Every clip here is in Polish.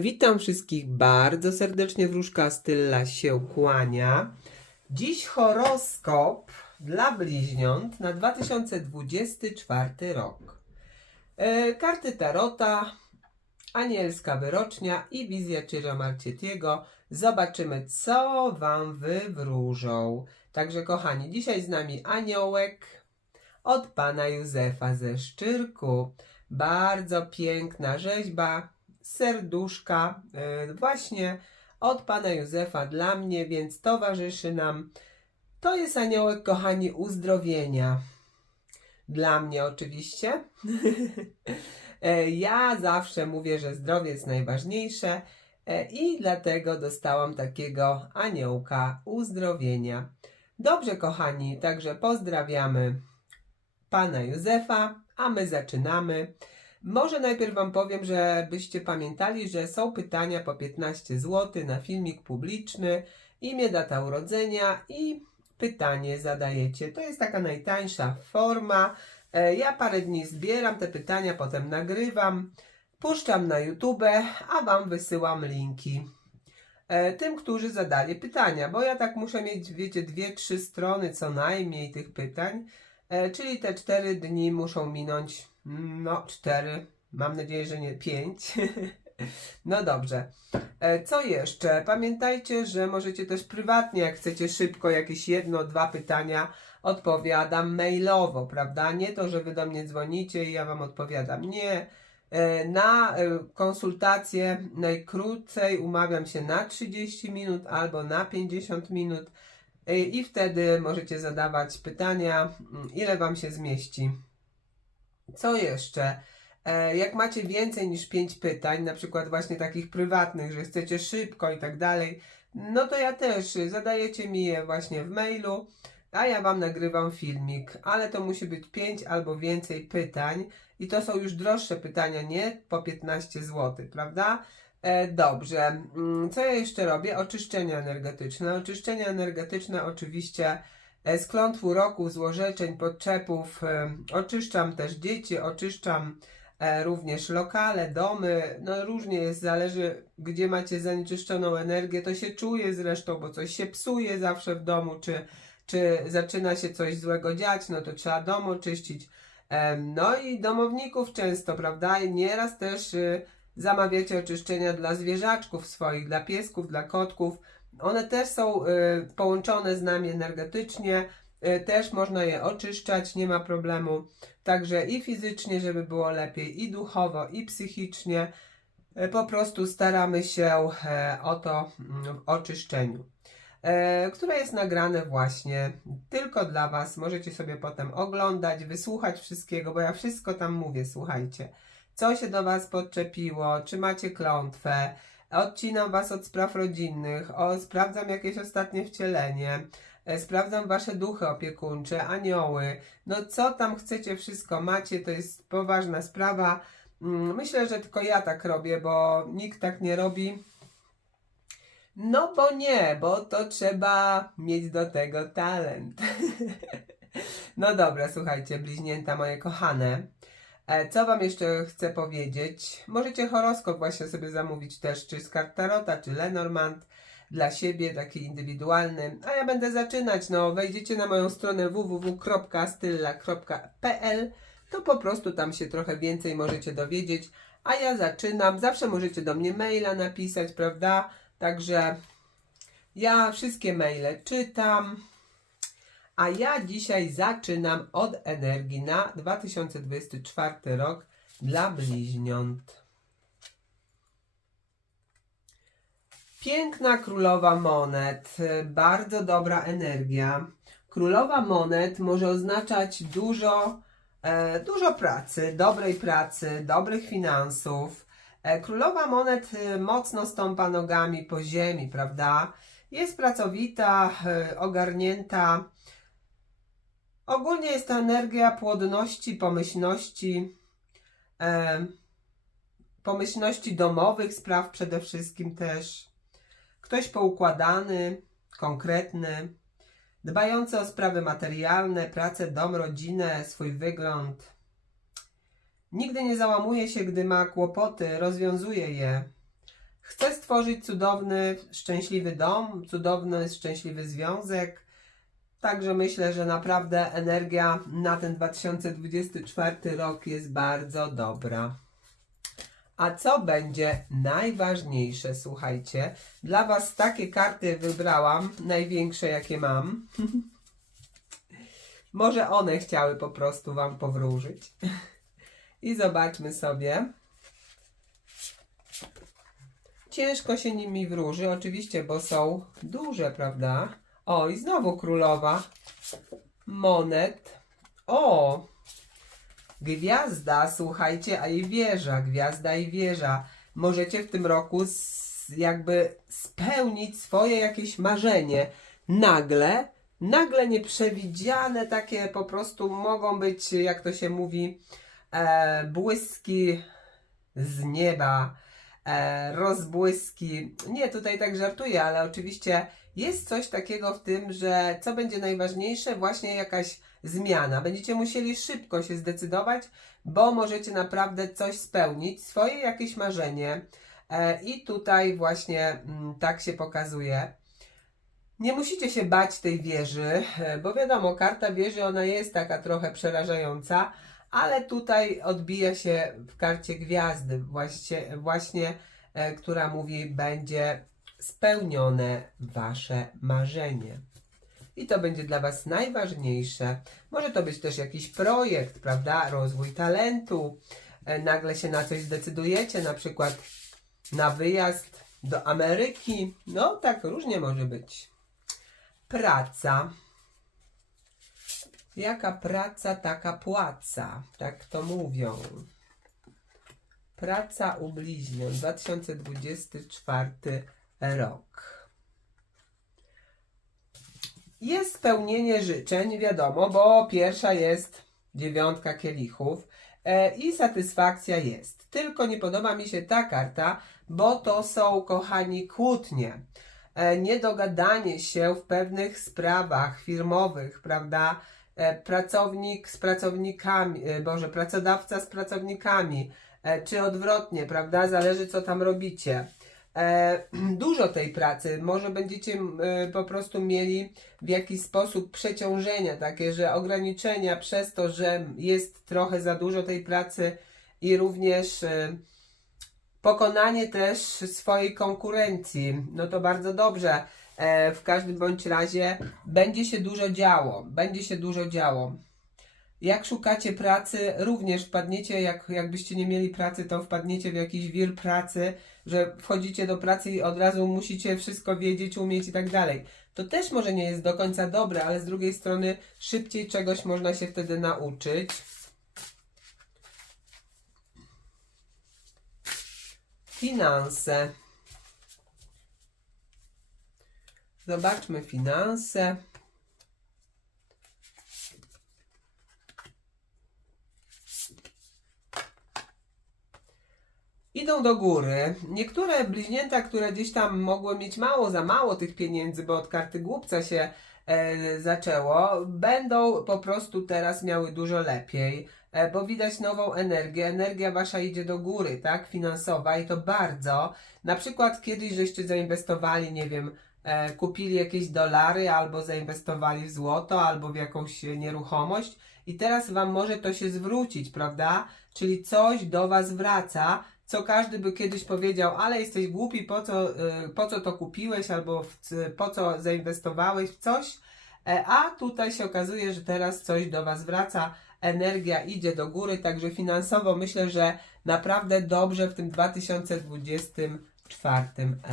Witam wszystkich bardzo serdecznie. Wróżka Stylla się kłania. Dziś horoskop dla bliźniąt na 2024 rok. E, karty Tarota, Anielska Wyrocznia i Wizja Czyra Marcietiego. Zobaczymy, co Wam wywróżą. Także, kochani, dzisiaj z nami aniołek od pana Józefa ze Szczyrku. Bardzo piękna rzeźba, serduszka, e, właśnie od pana Józefa dla mnie, więc towarzyszy nam. To jest aniołek, kochani, uzdrowienia. Dla mnie oczywiście. E, ja zawsze mówię, że zdrowie jest najważniejsze e, i dlatego dostałam takiego aniołka uzdrowienia. Dobrze, kochani, także pozdrawiamy pana Józefa, a my zaczynamy. Może najpierw Wam powiem, żebyście pamiętali, że są pytania po 15 zł na filmik publiczny, imię, data urodzenia i pytanie zadajecie. To jest taka najtańsza forma. E, Ja parę dni zbieram te pytania, potem nagrywam, puszczam na YouTube, a Wam wysyłam linki. E, Tym, którzy zadali pytania, bo ja tak muszę mieć, wiecie, dwie, trzy strony co najmniej tych pytań, E, czyli te cztery dni muszą minąć, no cztery, mam nadzieję, że nie pięć. no dobrze. E, Co jeszcze? Pamiętajcie, że możecie też prywatnie, jak chcecie szybko jakieś jedno, dwa pytania, odpowiadam mailowo, prawda? Nie to, że wy do mnie dzwonicie i ja wam odpowiadam. Nie. E, Na e, konsultację najkrócej umawiam się na 30 minut albo na 50 minut. I wtedy możecie zadawać pytania, mm, ile Wam się zmieści. Co jeszcze? E, Jak macie więcej niż 5 pytań, na przykład właśnie takich prywatnych, że chcecie szybko i tak dalej, no to ja też y, zadajecie mi je właśnie w mailu, a ja Wam nagrywam filmik, ale to musi być 5 albo więcej pytań i to są już droższe pytania, nie po 15 zł, prawda? E, dobrze. Mm, Co ja jeszcze robię? Oczyszczenia energetyczne. Oczyszczenia energetyczne oczywiście z klątwu roku, złorzeczeń, podczepów. e, Oczyszczam też dzieci, oczyszczam e, również lokale, domy. No różnie jest, zależy gdzie macie zanieczyszczoną energię. To się czuje zresztą, bo coś się psuje zawsze w domu, czy, czy zaczyna się coś złego dziać, no to trzeba dom oczyścić. No i domowników często, prawda? Nieraz też y, zamawiacie oczyszczenia dla zwierzaczków swoich, dla piesków, dla kotków. One też są y, połączone z nami energetycznie, y, też można je oczyszczać, nie ma problemu. Także i fizycznie, żeby było lepiej, i duchowo, i psychicznie. Y, po prostu staramy się e, o to mm, w oczyszczeniu. E, które jest nagrane właśnie tylko dla Was. Możecie sobie potem oglądać, wysłuchać wszystkiego, bo ja wszystko tam mówię, słuchajcie co się do Was podczepiło, czy macie klątwę, odcinam Was od spraw rodzinnych, o, sprawdzam jakieś ostatnie wcielenie, e, sprawdzam Wasze duchy opiekuńcze, anioły, no co tam chcecie, wszystko macie, to jest poważna sprawa. Mm, Myślę, że tylko ja tak robię, bo nikt tak nie robi. No bo nie, bo to trzeba mieć do tego talent. no dobra, słuchajcie, bliźnięta moje kochane. E, Co Wam jeszcze chcę powiedzieć? Możecie horoskop właśnie sobie zamówić też, czy z kart Tarota, czy Lenormand dla siebie, taki indywidualny. A ja będę zaczynać, no wejdziecie na moją stronę www.stylla.pl to po prostu tam się trochę więcej możecie dowiedzieć. A ja zaczynam. Zawsze możecie do mnie maila napisać, prawda? Także ja wszystkie maile czytam. A ja dzisiaj zaczynam od energii na 2024 rok dla bliźniąt. Piękna królowa monet, bardzo dobra energia. Królowa monet może oznaczać dużo, e, dużo pracy, dobrej pracy, dobrych finansów. E, królowa monet e, mocno stąpa nogami po ziemi, prawda? Jest pracowita, ogarnięta. Ogólnie jest to energia płodności, pomyślności, e, pomyślności domowych spraw przede wszystkim też. Ktoś poukładany, konkretny, dbający o sprawy materialne, pracę, dom, rodzinę, swój wygląd. Nigdy nie załamuje się, gdy ma kłopoty, rozwiązuje je. chce stworzyć cudowny, szczęśliwy dom, cudowny, szczęśliwy związek. Także myślę, że naprawdę energia na ten 2024 rok jest bardzo dobra. A co będzie najważniejsze, słuchajcie? Dla Was takie karty wybrałam, największe jakie mam. Może one chciały po prostu Wam powróżyć. I zobaczmy sobie. Ciężko się nimi wróży, oczywiście, bo są duże, prawda? O, i znowu królowa monet. O, gwiazda, słuchajcie, a i wieża, gwiazda i wieża. Możecie w tym roku jakby spełnić swoje jakieś marzenie. Nagle, nagle nieprzewidziane takie po prostu mogą być, jak to się mówi, e, błyski z nieba, e, rozbłyski. Nie, tutaj tak żartuję, ale oczywiście jest coś takiego w tym, że co będzie najważniejsze, właśnie jakaś zmiana. Będziecie musieli szybko się zdecydować, bo możecie naprawdę coś spełnić, swoje jakieś marzenie. E, I tutaj właśnie mm, tak się pokazuje. Nie musicie się bać tej wieży, e, bo wiadomo, karta wieży ona jest taka trochę przerażająca, ale tutaj odbija się w karcie gwiazdy, właśnie, właśnie e, która mówi, będzie spełnione wasze marzenie. I to będzie dla Was najważniejsze. Może to być też jakiś projekt, prawda? Rozwój talentu. E, Nagle się na coś zdecydujecie, na przykład na wyjazd do Ameryki. No, tak różnie może być. Praca. Jaka praca, taka płaca. Tak to mówią. Praca u bliźniąt 2024 rok. Jest spełnienie życzeń, wiadomo, bo pierwsza jest dziewiątka kielichów e, i satysfakcja jest. Tylko nie podoba mi się ta karta, bo to są, kochani, kłótnie. E, niedogadanie się w pewnych sprawach firmowych, prawda? E, pracownik z pracownikami, Boże, pracodawca z pracownikami, czy odwrotnie, prawda? Zależy, co tam robicie. E, dużo tej pracy. Może będziecie e, po prostu mieli w jakiś sposób przeciążenia, takie, że ograniczenia przez to, że jest trochę za dużo tej pracy i również e, pokonanie też swojej konkurencji. No to bardzo dobrze. W każdym bądź razie będzie się dużo działo. Będzie się dużo działo. Jak szukacie pracy, również wpadniecie, jak, jakbyście nie mieli pracy, to wpadniecie w jakiś wir pracy, że wchodzicie do pracy i od razu musicie wszystko wiedzieć, umieć i tak dalej. To też może nie jest do końca dobre, ale z drugiej strony szybciej czegoś można się wtedy nauczyć. Finanse. Zobaczmy finanse. Idą do góry. Niektóre bliźnięta, które gdzieś tam mogły mieć mało za mało tych pieniędzy, bo od karty głupca się e, zaczęło, będą po prostu teraz miały dużo lepiej, e, bo widać nową energię. Energia wasza idzie do góry, tak? Finansowa i to bardzo. Na przykład kiedyś żeście zainwestowali, nie wiem, e, kupili jakieś dolary albo zainwestowali w złoto albo w jakąś nieruchomość i teraz wam może to się zwrócić, prawda? Czyli coś do was wraca, co każdy by kiedyś powiedział, ale jesteś głupi, po co, y, po co to kupiłeś, albo w, po co zainwestowałeś w coś, E, a tutaj się okazuje, że teraz coś do Was wraca, energia idzie do góry, także finansowo myślę, że naprawdę dobrze w tym 2024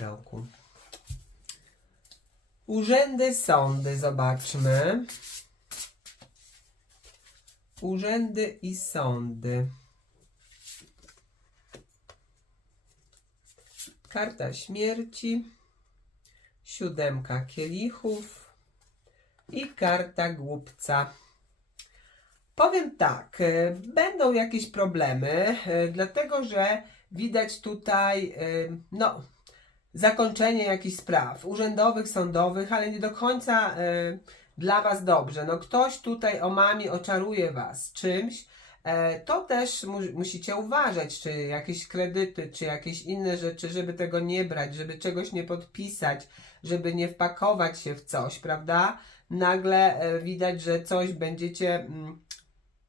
roku. Urzędy, sądy, zobaczmy. Urzędy i sądy. Karta śmierci, siódemka kielichów i karta głupca. Powiem tak, e, będą jakieś problemy, e, dlatego że widać tutaj, e, no, zakończenie jakichś spraw urzędowych, sądowych, ale nie do końca dla Was dobrze. No, ktoś tutaj omami oczaruje Was czymś, to też mu, musicie uważać, czy jakieś kredyty, czy jakieś inne rzeczy, żeby tego nie brać, żeby czegoś nie podpisać, żeby nie wpakować się w coś, prawda? Nagle e, widać, że coś będziecie mm,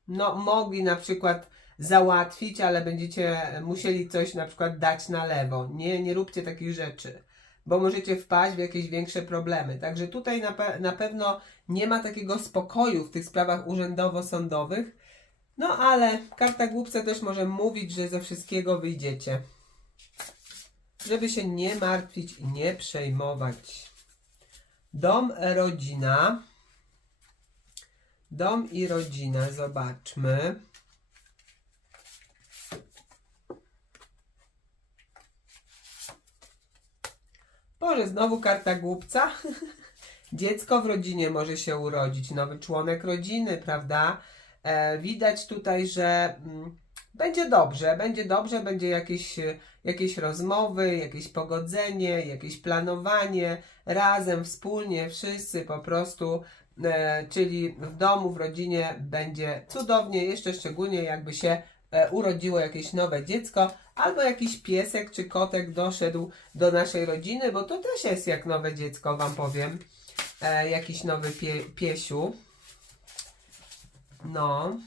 no, mogli na przykład załatwić, ale będziecie musieli coś na przykład dać na lewo. Nie, nie róbcie takich rzeczy, bo możecie wpaść w jakieś większe problemy. Także tutaj na, pe- na pewno nie ma takiego spokoju w tych sprawach urzędowo-sądowych. No ale karta głupca też może mówić, że ze wszystkiego wyjdziecie. Żeby się nie martwić i nie przejmować. Dom, rodzina. Dom i rodzina, zobaczmy. Boże, znowu karta głupca. Dziecko w rodzinie może się urodzić, nowy członek rodziny, prawda? E, widać tutaj, że mm, będzie dobrze, będzie dobrze, będzie jakieś, e, jakieś rozmowy, jakieś pogodzenie, jakieś planowanie, razem, wspólnie, wszyscy po prostu, e, czyli w domu, w rodzinie będzie cudownie, jeszcze szczególnie jakby się urodziło jakieś nowe dziecko, albo jakiś piesek czy kotek doszedł do naszej rodziny, bo to też jest jak nowe dziecko, Wam powiem. Jakiś nowy pie, piesiu. No.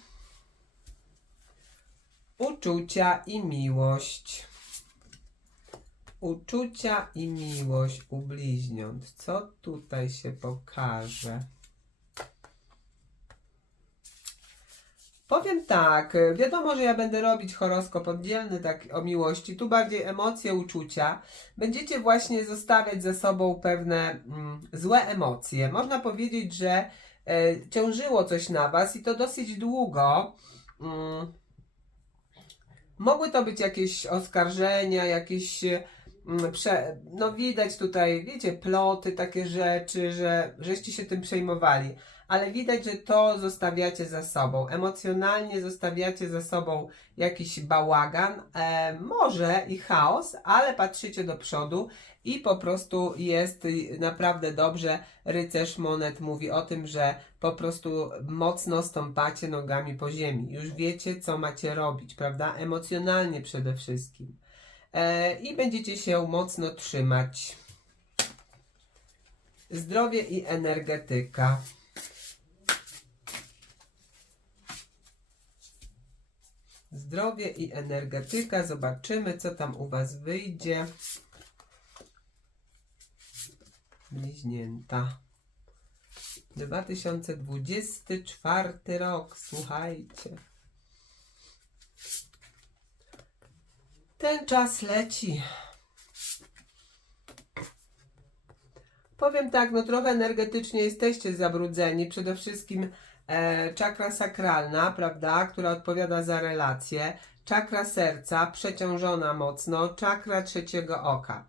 Uczucia i miłość. Uczucia i miłość u bliźniąt. Co tutaj się pokaże? Powiem tak, wiadomo, że ja będę robić horoskop oddzielny tak o miłości, tu bardziej emocje, uczucia. Będziecie właśnie zostawiać ze sobą pewne mm, złe emocje. Można powiedzieć, że ciążyło coś na was i to dosyć długo. Mm, mogły to być jakieś oskarżenia, jakieś mm, prze, no widać tutaj, wiecie, ploty, takie rzeczy, że żeście się tym przejmowali ale widać, że to zostawiacie za sobą. Emocjonalnie zostawiacie za sobą jakiś bałagan, e, może i chaos, ale patrzycie do przodu i po prostu jest naprawdę dobrze. Rycerz Monet mówi o tym, że po prostu mocno stąpacie nogami po ziemi. Już wiecie, co macie robić, prawda? Emocjonalnie przede wszystkim. E, I będziecie się mocno trzymać. Zdrowie i energetyka. Zdrowie i energetyka. Zobaczymy, co tam u Was wyjdzie. Bliźnięta. 2024 rok, słuchajcie. Ten czas leci. Powiem tak, no trochę energetycznie jesteście zabrudzeni. Przede wszystkim e, czakra sakralna, prawda, która odpowiada za relacje, czakra serca przeciążona mocno, czakra trzeciego oka.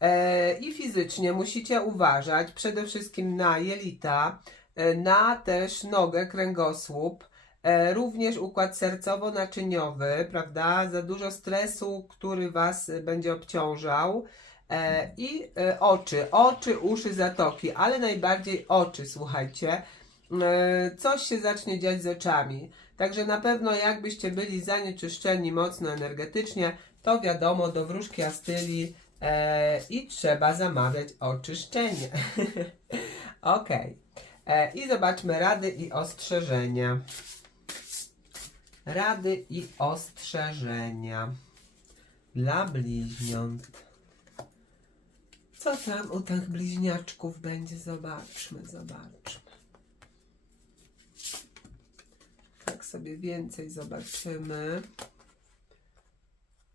E, I fizycznie musicie uważać przede wszystkim na jelita, e, na też nogę, kręgosłup, e, również układ sercowo-naczyniowy, prawda, za dużo stresu, który Was będzie obciążał. E, I oczy, oczy, uszy, zatoki, ale najbardziej oczy, słuchajcie. E, coś się zacznie dziać z oczami. Także na pewno jakbyście byli zanieczyszczeni mocno energetycznie, to wiadomo do wróżki Astyli e, i trzeba zamawiać oczyszczenie. ok. E, I zobaczmy rady i ostrzeżenia. Rady i ostrzeżenia dla bliźniąt. Co tam u tych bliźniaczków będzie? Zobaczmy, zobaczmy. Tak sobie więcej zobaczymy.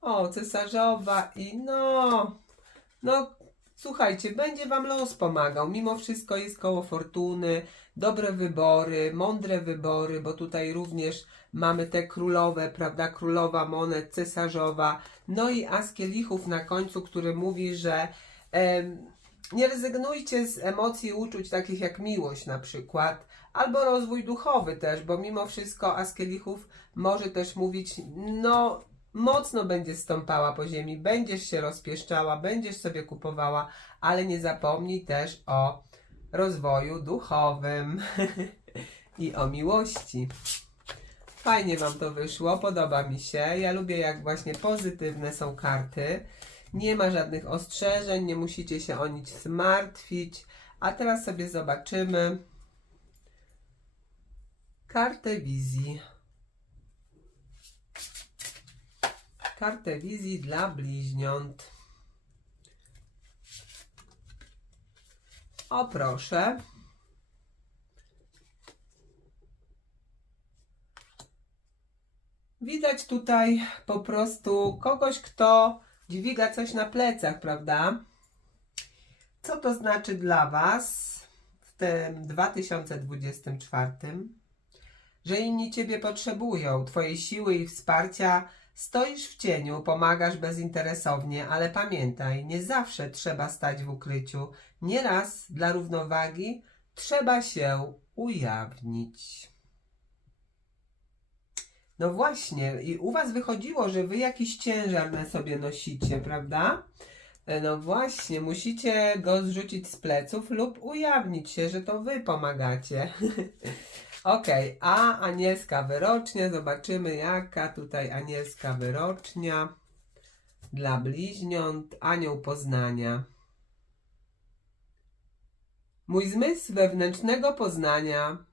O, cesarzowa i no, no, słuchajcie, będzie wam los pomagał. Mimo wszystko jest koło fortuny, dobre wybory, mądre wybory, bo tutaj również mamy te królowe, prawda, królowa monet, cesarzowa, no i as kielichów na końcu, który mówi, że em, nie rezygnujcie z emocji i uczuć takich jak miłość na przykład, albo rozwój duchowy też, bo mimo wszystko as kielichów może też mówić, no mocno będziesz stąpała po ziemi, będziesz się rozpieszczała, będziesz sobie kupowała, ale nie zapomnij też o rozwoju duchowym i o miłości. Fajnie Wam to wyszło, podoba mi się. Ja lubię, jak właśnie pozytywne są karty. Nie ma żadnych ostrzeżeń, nie musicie się o nic zmartwić. A teraz sobie zobaczymy kartę wizji. Kartę wizji dla bliźniąt. O proszę. Widać tutaj po prostu kogoś, kto dźwiga coś na plecach, prawda? Co to znaczy dla Was w tym 2024? Że inni Ciebie potrzebują, Twojej siły i wsparcia. Stoisz w cieniu, pomagasz bezinteresownie, ale pamiętaj, nie zawsze trzeba stać w ukryciu. Nieraz dla równowagi trzeba się ujawnić. No właśnie, i u Was wychodziło, że Wy jakiś ciężar na sobie nosicie, prawda? E, No właśnie, musicie go zrzucić z pleców lub ujawnić się, że to Wy pomagacie. Okej, a anielska wyrocznia, zobaczymy jaka tutaj anielska wyrocznia dla bliźniąt, anioł poznania. Mój zmysł wewnętrznego poznania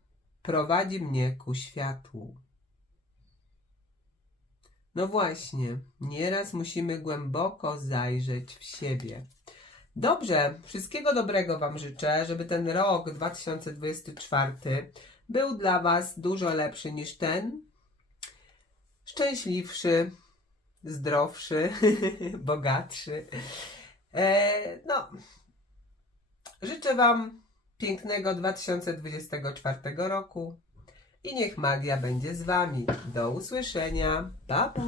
prowadzi mnie ku światłu. No właśnie, nieraz musimy głęboko zajrzeć w siebie. Dobrze, wszystkiego dobrego Wam życzę, żeby ten rok 2024 był dla Was dużo lepszy niż ten. Szczęśliwszy, zdrowszy, bogatszy. E, no, życzę Wam pięknego 2024 roku i niech magia będzie z Wami. Do usłyszenia. Pa, pa.